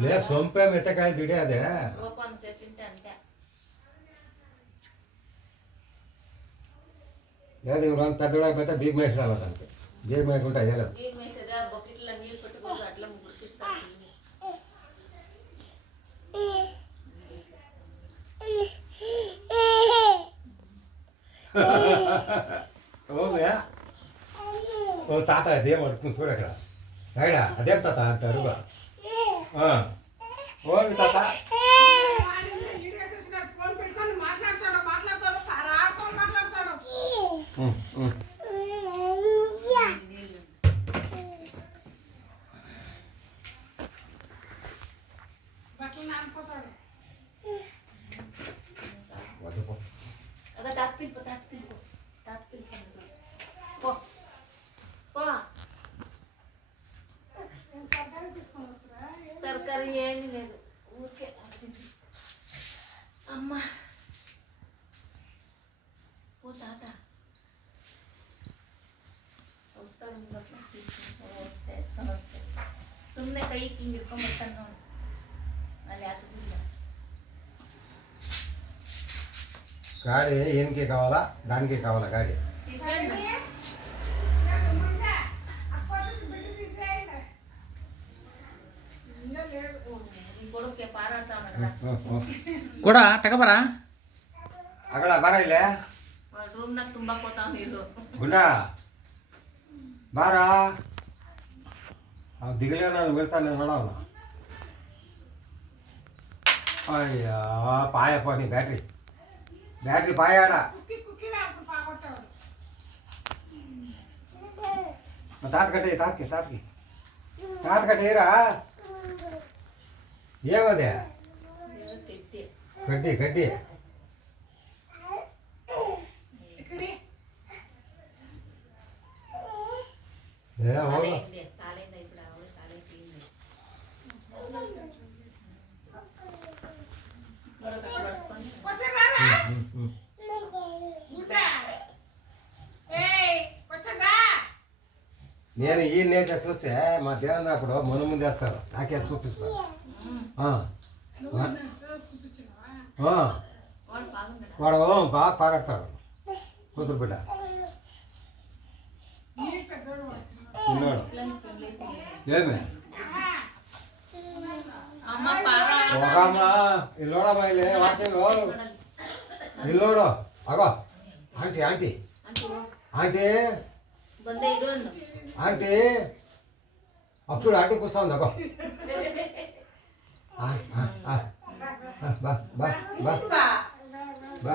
లే సొంపే మెత్తకాయ దిడే అదే ఓపెన్ చేసింటే అంతే. లేదు ఇవ్వరం పెద్దవాడిపోతే బీగ్ మేసి రావాలి అంతే. బీగ్ మేకుంటే అయ్యే లేదు. బీగ్ మేసేదా బకెట్లో నీళ్ళు పెట్టుకోదు అట్లా ముగ్గురిస్తాను. ఓమే ఓ తాత అదేం పడుతుంది చూడు అక్కడ రైడా అదేం తాత అంటారు ఓ తాత అదే తాత్పిల్పో తాత్పిల్పో తాత్పిల్ పో పో. తరకారీ ఏమీ లేదు ఊరికే అమ్మ ఓ తాత వస్తాడు ಸುಮ್ಮನೆ ಕೈ ಹಿಂಗೆ ಇಟ್ಕೊಂಡ್ಬರ್ತಾನೆ ನೋಡಿ ಅಲ್ಲಿ ಹಾಕಿಲ್ಲ. గాడి ఈయనకి కావాలా దానికి కావాలా గాడి కూడా ತಗೋಬರ అక్కడ బారా ఇల్లే ರೂಮ್ನಾಗ ತುಂಬಾ ಕೋತಾವ್ ನೀರು గుండా బారా దిగలే ನಾನು ಬೀಳ್ತಾನೆ ನೋಡೋಣ అయ్యా పాయప్ప నీ బ్యాటరీ పాయాడా తాత కట్టేరా ఏమదే కడ్డీ నేను ఈ నేచ చూస్తే మా దేవుని అప్పుడు ముందు చేస్తారు నాకే చూపిస్తారు వాడు బాగా పాడతాడు కూతురు బిడ్డ చిన్నాడు ఏమే ఒకమ్మ ఇల్లోడా బయలే వాటిలో ఇల్లోడు అగో ఆంటీ ఆంటీ ఆంటీ ఆంటీ అప్పుడు ఆంటీ కూర్చోంది అగో బా బా బా బా బా